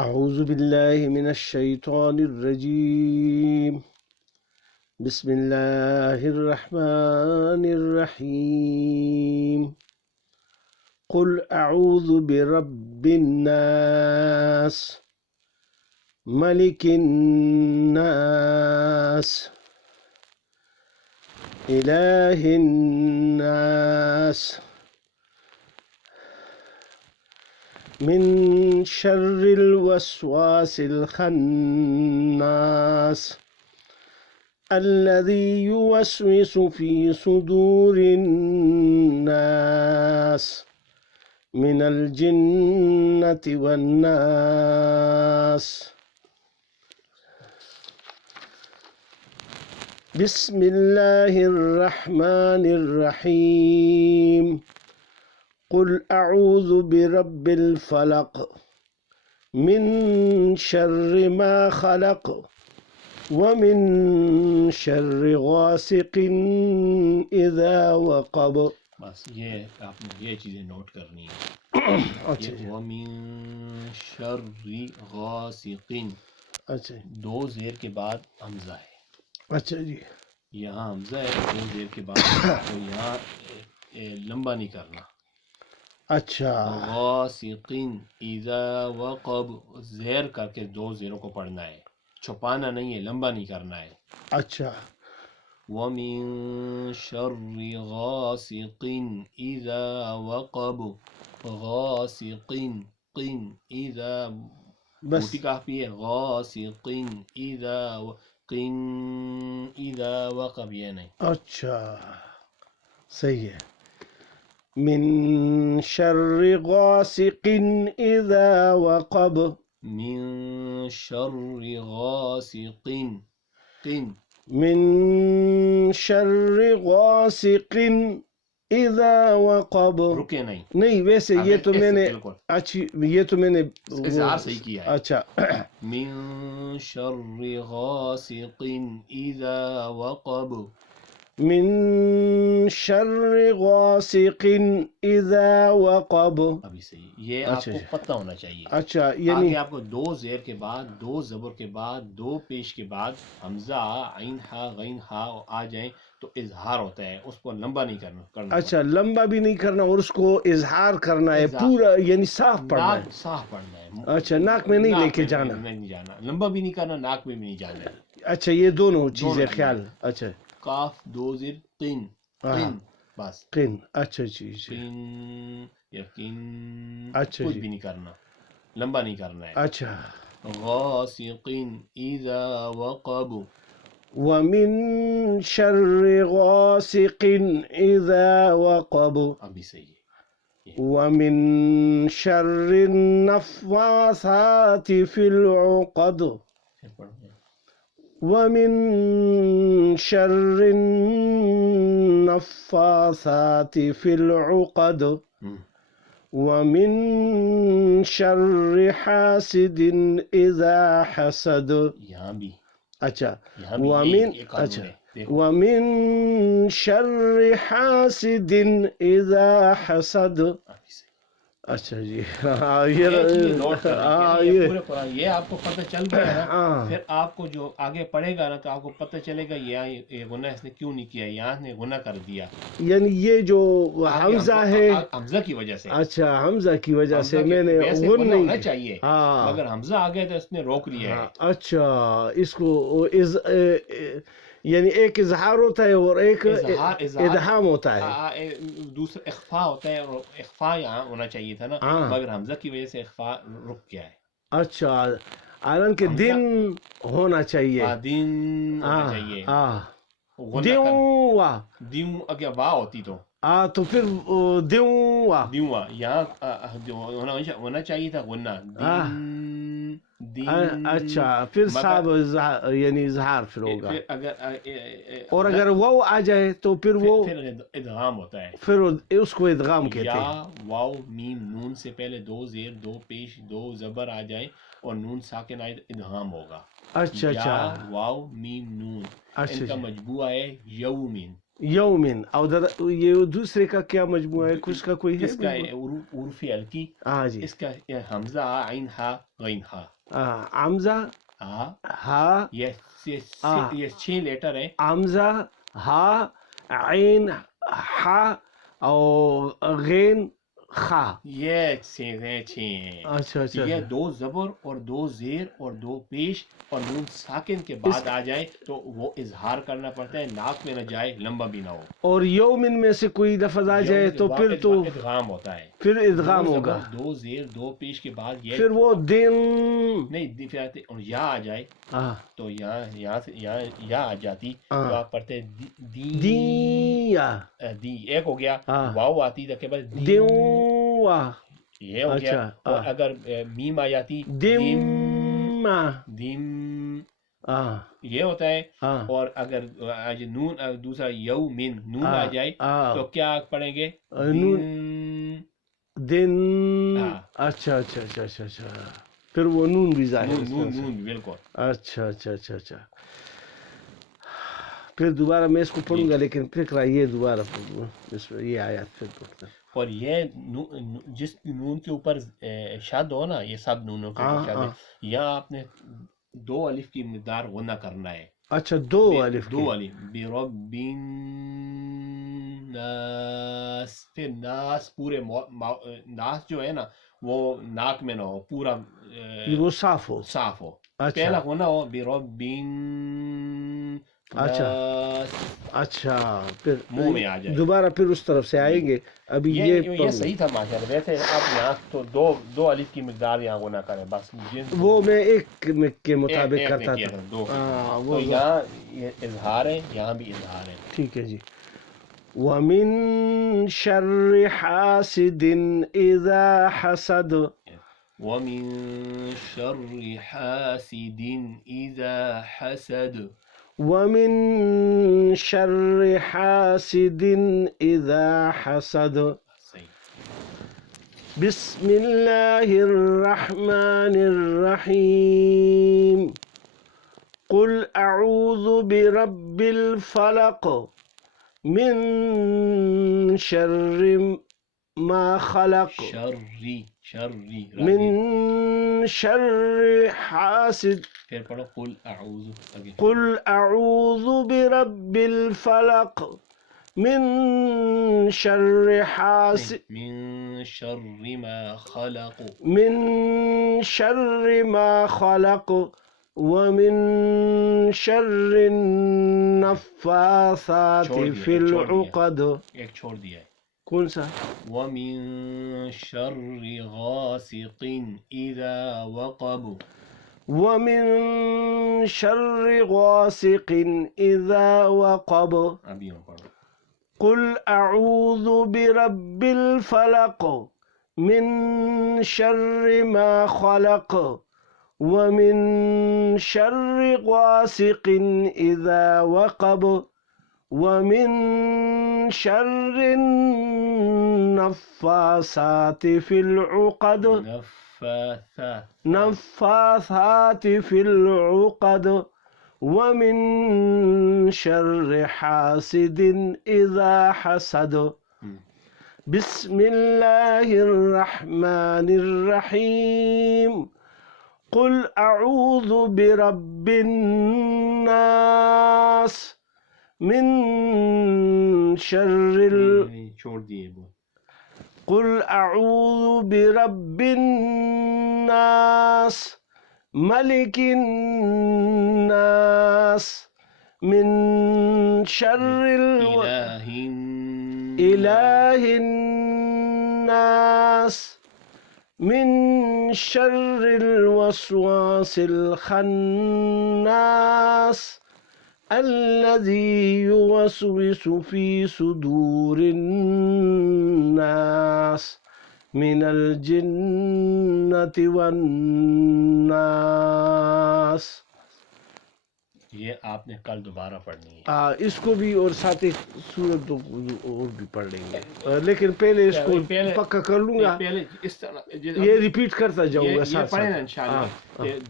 اعوذ باللہ من الشیطان الرجیم بسم اللہ الرحمن الرحیم قل اعوذ برب الناس ملک الناس الہ الناس من شر الوسواس الخناس الذي يوسوس في صدور الناس من الجنة والناس بسم الله الرحمن الرحيم قل أعوذ برب الفلق من شر ما خلق ومن شر غاسق إذا وقب. بس یہ آپ نے یہ چیزیں نوٹ کرنی ہے. اچھا جی. وَمِن شَرِّ غَاسِقٍ اچھا دو زیر کے بعد حمزہ ہے. اچھا جی. یہاں حمزہ ہے دو زیر کے بعد تو یہاں لمبا نہیں کرنا. اچھا غاسق اذا وقب زیر کر کے دو زیروں کو پڑھنا ہے, چھپانا نہیں ہے, لمبا نہیں کرنا ہے. اچھا. وَمِن شَرِّ غَاسِقٍ إِذَا وَقَبَ غَاسِقٍ قِن إِذَا بس. موٹی کافی ہے. غَاسِقٍ إِذَا قِن إِذَا وَقَبَ یہ نہیں. اچھا صحیح ہے. من شر غاسق اذا وقب. من شر غاسق قن من شر غاسق اذا وقب. رکے نہیں, نہیں ویسے یہ تو میں نے بالکل اچھی یہ تو میں نے اظہار صحیح کیا ہے. اچھا. من شر غاسق اذا وقب من شر غاسق اذا وقب. ابھی صحیح. یہ آپ اچھا کو جی. پتہ ہونا چاہیے. اچھا یعنی آگے آپ کو دو زیر کے بعد دو زبر کے بعد دو پیش کے بعد حمزہ عین ہا غین ہا آ جائیں تو اظہار ہوتا ہے, اس کو لمبا نہیں کرنا. اچھا لمبا بھی نہیں کرنا اور اس کو اظہار کرنا ہے پورا, یعنی صاف پڑھنا ہے. ناک صاف پڑھنا ہے. اچھا ناک میں نہیں لے کے جانا. نہیں جانا, لمبا بھی نہیں کرنا, ناک میں بھی نہیں جانا ہے. اچھا یہ دونوں چیزیں خیال. اچھا کاف دو زیر قن قن بس قن. اچھا جی جی. قن یقین اچھا کچھ جی. بھی نہیں کرنا, لمبا نہیں کرنا ہے. اچھا. غاسق اذا وقب ومن شر غاسق اذا وقب. ابھی صحیح ہے. ومن شر النفاثات في العقد. ومن شر النفاثات في العقد. ومن شر حاسد اذا حسد. یہاں بھی اچھا. ومن اچھا ومن شر حاسد اذا حسد. اچھا جی. یہ آپ کو پتہ چل گیا نا, پھر آپ کو جو آگے پڑھے گا نا تو آپ کو پتہ چلے گا یہ غنہ اس نے کیوں نہیں کیا, یہاں نے غنہ کر دیا. یعنی یہ جو حمزہ ہے حمزہ کی وجہ سے. اچھا حمزہ کی وجہ سے میں نے غنہ ہونا چاہیے ہاں مگر حمزہ آ گیا تو اس نے روک لیا ہے. اچھا اس کو یعنی ایک اظہار ہوتا ہے اور ایک ادغام ہوتا ہے. دوسرا اخفا ہوتا ہے, اور اخفا یہاں ہونا چاہیے تھا نا, مگر حمزہ کی وجہ سے اخفا رک گیا ہے. اچھا حالانکہ دن ہونا چاہیے. دن ہونا چاہیے. دیوں اگر وا ہوتی تو پھر دیوا یہاں ہونا چاہیے تھا غنہ. اچھا پھر صاحب یعنی اظہار پھر ہوگا. اور اگر واو آ جائے تو پھر وہ ادغام ہوتا ہے. پھر اس کو ادغام کہتے ہیں. یا واو میم نون سے پہلے دو زیر دو پیش دو زبر آ جائے اور نون ساکن آئے تو ادغام ہوگا. اچھا اچھا. یا واو میم نون ان کا مجموعہ ہے یومین. یومن. اور یہ دوسرے کا کیا مجموعہ ہے؟ کچھ کا کوئی ہے؟ اس کا عرف الکی. ہاں جی. اس کا حمزہ عین ہا غین ہا. حمزہ ہا. یہ 6 لیٹر ہیں. حمزہ ہا عین ہا اور غین خا. یہ 6 ہیں. اچھا اچھا. یہ 2 زبر اور 2 زیر اور 2 پیش اور نون ساکن کے بعد آ جائے تو وہ اظہار کرنا پڑتا ہے، ناک میں نہ جائے، لمبا بھی نہ ہو. اور یومن میں سے کوئی لفظ آ جائے تو پھر تو ادغام ہوتا ہے. پھر ادغام ہوگا. 2 زیر 2 پیش کے بعد یہ پھر وہ دن نہیں اور یا آ جائے تو یہاں سے یا آ جاتی تو آپ پڑھتے دی. ایک ہو گیا. واو آتی تو بعد دیوا. یہ ہو گیا. اور اگر میم آ جاتی دم. یہ ہوتا ہے. اور اگر نون دوسرا یومن نون آ جائے تو کیا پڑھیں گے؟ دن. اچھا اچھا اچھا اچھا اچھا. پھر وہ نون بھی ظاہر. نون بالکل. اچھا اچھا اچھا اچھا. پھر دوبارہ میں اس کو پڑھوں گا لیکن فکر یہ دوبارہ پڑھوں اس میں یہ آیات پھر پڑھتا. اور یہ جس نون کے اوپر شد ہو نا، یہ سب نونوں کے اوپر شد ہے. یہاں آپ نے 2 الف کی مقدار غنہ کرنا ہے. اچھا 2 الف. 2 الف. بربن ناس. پھر ناس پورے ناس جو ہے نا وہ ناک میں نہ ہو، پورا وہ صاف ہو. صاف ہو. پہلا غنہ ہو بربن. اچھا اچھا. پھر منہ میں آ جائے. دوبارہ پھر اس طرف سے آئیں گے. ابھی یہ صحیح تھا ماشاءاللہ. ویسے آپ یہاں تو 2 الف کی مقدار یہاں غنہ کریں بس. وہ میں ایک کے مطابق کرتا تھا. تو یہاں یہ اظہار ہے، یہاں بھی اظہار ہے. ٹھیک ہے جی. وَمِن شَرِّ حَاسِدٍ إِذَا حَسَدَ. وَمِن شَرِّ حَاسِدٍ إِذَا حَسَدَ. وَمِن شَرِّ حَاسِدٍ إِذَا حَسَدَ. بسم الله الرحمن الرحيم. قل أعوذ برب الفلق من شر ما خلق. من شر حاسد. پھر پڑھو قل اعوذ. قل اعوذ برب الفلق من شر حاسد. من شر ما خلق. من شر ما خلق ومن شر النفاثات في العقد. ایک چھوڑ دیا ہے. کون سا؟ وَمِن شَرِّ غَاسِقٍ إِذَا وَقَبَ. وَمِن شَرِّ غَاسِقٍ إِذَا وَقَبَ. قُلْ أَعُوذُ بِرَبِّ الْفَلَقِ مِن شَرِّ مَا خَلَقَ وَمِن شَرِّ غَاسِقٍ إِذَا وَقَبَ وَمِن شَرِّ النَّفَّاثَاتِ فِي الْعُقَدِ. نفاثات في العقد. ومن شر حاسد إذا حسد. بسم الله الرحمن الرحيم. قل أعوذ برب الناس من شر قل أعوذ برب الناس ملك الناس من شر إله الناس من شر الوسواس الخناس الذي يوسوس في صدور الناس من الجنة والناس. یہ آپ نے کل دوبارہ پڑھنی ہے. اس کو بھی اور ساتھ ایک سورت اور بھی پڑھ لیں گے لیکن پہلے اس کو پکا کر لوں گا. اس طرح یہ ریپیٹ کرتا جاؤں گا ساتھ پڑھیں انشاءاللہ.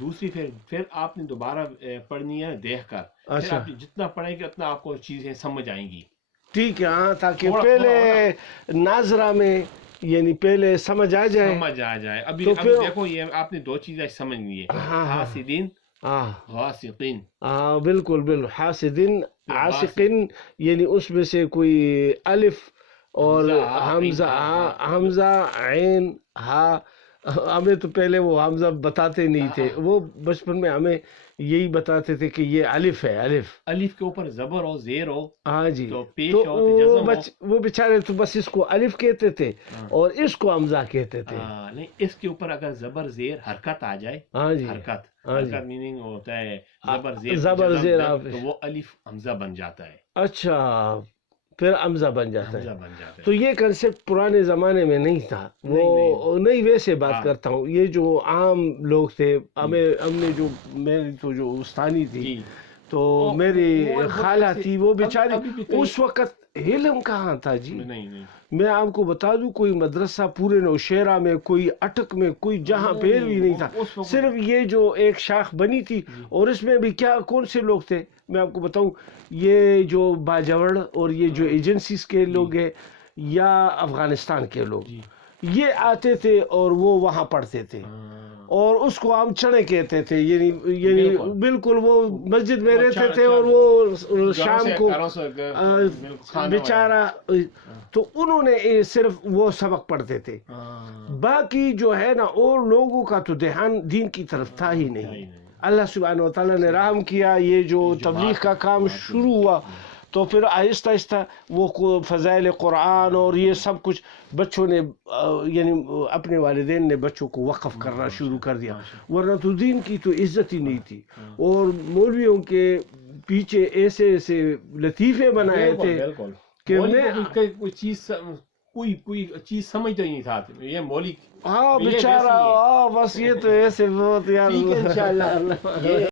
دوسری پھر آپ نے دوبارہ پڑھنی ہے دیکھ کر. پھر آپ جتنا پڑھیں گے اتنا آپ کو چیزیں سمجھ آئیں گی. ٹھیک ہے ہاں، تاکہ پہلے ناظرہ میں یعنی پہلے سمجھ آ جائے. ابھی دیکھو یہ آپ نے دو چیزیں سمجھنی ہے، حاسدین غاسقین. ہاں بالکل بالکل، حاسدین عاسقین، یعنی اس میں سے کوئی الف اور حمزہ عین ہا. ہمیں تو پہلے وہ حمزہ بتاتے نہیں تھے، وہ بچپن میں ہمیں یہی بتاتے تھے کہ یہ الف ہے، الف کے اوپر زبر ہو، زیر ہو. ہاں جی، تو پیش ہو تو جزم ہو. وہ بیچارے تو بس اس کو الف کہتے تھے اور اس کو حمزہ کہتے تھے. نہیں، اس کے اوپر اگر زبر زیر حرکت آ جائے، ہاں جی، حرکت میننگ ہوتا ہے زبر زیر، تو وہ الف حمزہ بن جاتا ہے. اچھا، پھر حمزہ بن جاتا ہے. تو یہ کنسپٹ پرانے زمانے میں نہیں تھا، وہ نہیں. ویسے بات کرتا ہوں، یہ جو عام لوگ تھے، ہم نے جو میری تو جو استانی تھی تو میری خالہ تھی، وہ بیچاری اس وقت علم کہاں تھا جی. میں آپ کو بتا دوں، کوئی مدرسہ پورے نوشہرہ میں، کوئی اٹک میں، کوئی جہاں پیر بھی نہیں تھا. صرف یہ جو ایک شاخ بنی تھی، اور اس میں بھی کیا کون سے لوگ تھے میں آپ کو بتاؤں. یہ جو باجوڑ اور یہ جو ایجنسیز کے لوگ ہیں یا افغانستان کے لوگ، یہ آتے تھے اور وہ وہاں پڑھتے تھے، اور اس کو ہم چڑے کہتے تھے. یعنی بالکل وہ مسجد میں رہتے تھے، اور وہ شام کو بیچارہ، تو انہوں نے صرف وہ سبق پڑھتے تھے. باقی جو ہے نا، اور لوگوں کا تو دھیان دین کی طرف تھا ہی نہیں. اللہ سبحانہ وتعالیٰ نے رحم کیا، یہ جو تبلیغ کا کام شروع ہوا تو پھر آہستہ آہستہ وہ فضائل قرآن اور یہ سب کچھ بچوں نے، یعنی اپنے والدین نے بچوں کو وقف کرنا شروع کر دیا. ورنہ تو دین کی تو عزت ہی نہیں تھی، اور مولویوں کے پیچھے ایسے ایسے لطیفے بنائے تھے کہ میں کوئی چیز سمجھتا ہی نہیں تھا یہ مولوی. ہاں بیچارہ، بس یہ تو ایسے بہت یار.